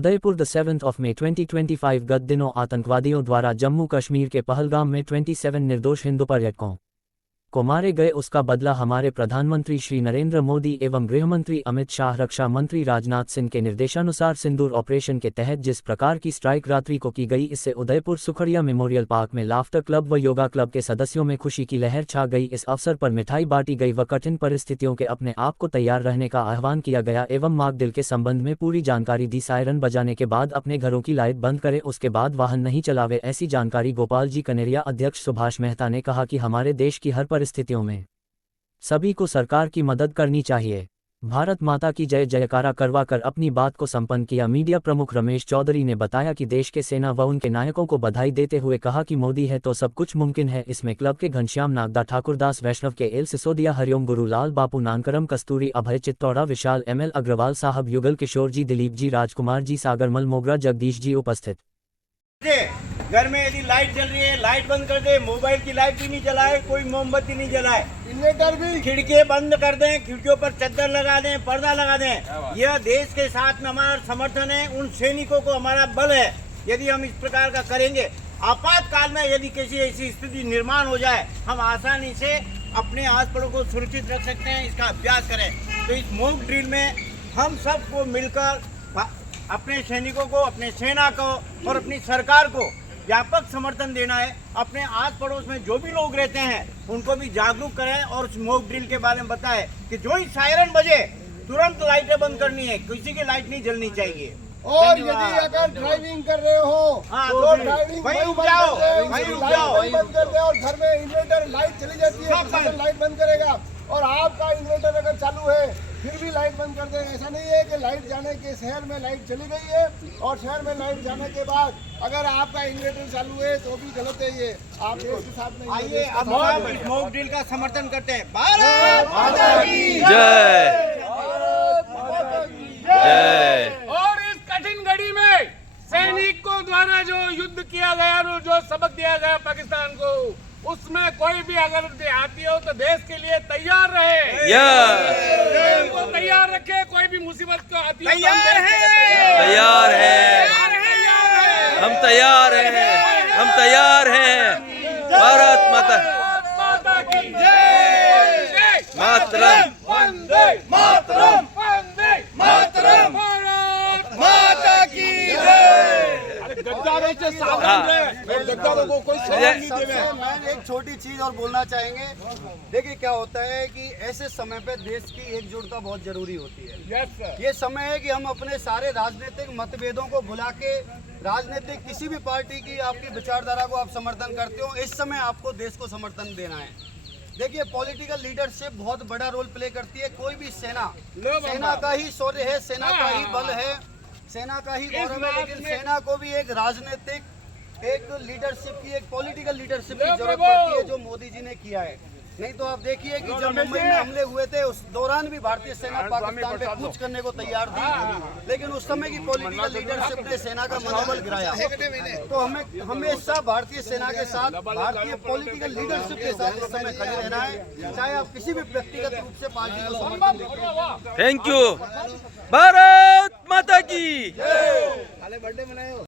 उदयपुर 7 मई 2025 गत दिनों आतंकवादियों द्वारा जम्मू कश्मीर के पहलगाम में 27 निर्दोष हिंदू पर्यटकों को मारे गए, उसका बदला हमारे प्रधानमंत्री श्री नरेंद्र मोदी एवं गृहमंत्री अमित शाह, रक्षा मंत्री राजनाथ सिंह के निर्देशानुसार सिंदूर ऑपरेशन के तहत जिस प्रकार की स्ट्राइक रात्रि को की गई, इससे उदयपुर सुखड़िया मेमोरियल पार्क में लाफ्टर क्लब व योगा क्लब के सदस्यों में खुशी की लहर छा गई। इस अवसर पर मिठाई बांटी गई व कठिन परिस्थितियों के अपने आप को तैयार रहने का आह्वान किया गया एवं मॉकड्रिल के संबंध में पूरी जानकारी दी। सायरन बजाने के बाद अपने घरों की लाइट बंद करें, उसके बाद वाहन नहीं चलावे, ऐसी जानकारी गोपाल जी कनेरिया अध्यक्ष सुभाष मेहता ने कहा कि हमारे देश की हर परिस्थितियों में सभी को सरकार की मदद करनी चाहिए। भारत माता की जय जयकारा करवा कर अपनी बात को संपन्न किया। मीडिया प्रमुख रमेश चौधरी ने बताया कि देश के सेना व उनके नायकों को बधाई देते हुए कहा कि मोदी है तो सब कुछ मुमकिन है। इसमें क्लब के घनश्याम नागदा, ठाकुरदास वैष्णव के एल सिसोदिया, हरिओम गुरुलाल, बापू नानकरम, कस्तूरी, अभय चित्तौड़ा, विशाल, ML अग्रवाल साहब, युगल किशोर जी, दिलीप जी, राजकुमार जी, सागरमल मोगरा, जगदीश जी उपस्थित। घर में यदि लाइट जल रही है, लाइट बंद कर दे। मोबाइल की लाइट भी नहीं जलाए, कोई मोमबत्ती नहीं जलाए। इन्वर्टर भी, खिड़की बंद कर दें, खिड़कियों पर चादर लगा दें, पर्दा लगा दें। यह देश के साथ में हमारा समर्थन है, उन सैनिकों को हमारा बल है। यदि हम इस प्रकार का करेंगे, आपातकाल में यदि किसी ऐसी स्थिति निर्माण हो जाए, हम आसानी से अपने आस पड़ोस को सुरक्षित रख सकते हैं। इसका अभ्यास करें। तो इस मॉक ड्रिल में हम सबको मिलकर अपने सैनिकों को, अपने सेना को और अपनी सरकार को व्यापक समर्थन देना है। अपने आस पड़ोस में जो भी लोग रहते हैं उनको भी जागरूक करें और उस मॉक ड्रिल के बारे में बताएं कि जो ही सायरन बजे तुरंत लाइटें बंद करनी है, किसी की लाइट नहीं जलनी चाहिए। और यदि अगर ड्राइविंग कर रहे हो तो ड्राइविंग वहीं रुक जाओ, बंद कर दे। और घर में इन्वर्टर लाइट चली जाती है, लाइट बंद करेगा। और आपका इन्वर्टर अगर चालू है फिर भी लाइट बंद कर दें। ऐसा नहीं है कि लाइट जाने के शहर में लाइट चली गई है और शहर में लाइट जाने के बाद अगर आपका इन्वर्टर चालू है तो भी गलत है। ये आप देश के साथ में आइए अब मॉक ड्रिल का समर्थन करते हैं। भारत माता की जय, जय। और इस कठिन घड़ी में सैनिकों द्वारा जो युद्ध किया गया, जो सबक दिया गया पाकिस्तान को, उसमें कोई भी अगर देहाती हो तो देश के लिए तैयार रहे, को तैयार रखे। कोई भी मुसीबत को आती हो तैयार है, हम तैयार हैं, हम तैयार हैं। भारत माता की जय, मातरम, वंदे मातरम, वंदे मातरम, भारत माता की जय। गद्दारों से सावधान रहे, गद्दारों को कोई सलाह नहीं देवे। मैं एक छोटी चीज और बोलना चाहेंगे। देखिए क्या होता है कि ऐसे समय पे देश की एकजुटता बहुत जरूरी होती है। ये समय है कि हम अपने सारे राजनीतिक मतभेदों को भुला के राजनीतिक किसी भी पार्टी की आपकी विचारधारा को आप समर्थन करते हो, इस समय आपको देश को समर्थन देना है। देखिए पॉलिटिकल लीडरशिप बहुत बड़ा रोल प्ले करती है। कोई भी सेना का ही शौर्य है, सेना का ही बल है, सेना का ही गौरव है। लेकिन सेना को भी एक राजनीतिक, एक लीडरशिप की, एक पॉलिटिकल लीडरशिप की जरूरत पड़ती है, जो मोदी जी ने किया है। नहीं तो आप देखिए कि जब मुंबई में हमले हुए थे उस दौरान भी भारतीय सेना पाकिस्तान पे कूच करने को तैयार थी, लेकिन उस समय की पॉलिटिकल लीडरशिप ने सेना का मनोबल गिराया। तो हमें हमेशा भारतीय सेना के साथ, भारतीय पॉलिटिकल लीडरशिप के साथ इस समय खड़े रहना है, चाहे आप किसी भी व्यक्तिगत रूप से पार्टी को समर्थन देते हैं। Thank you. भारत माता की जय।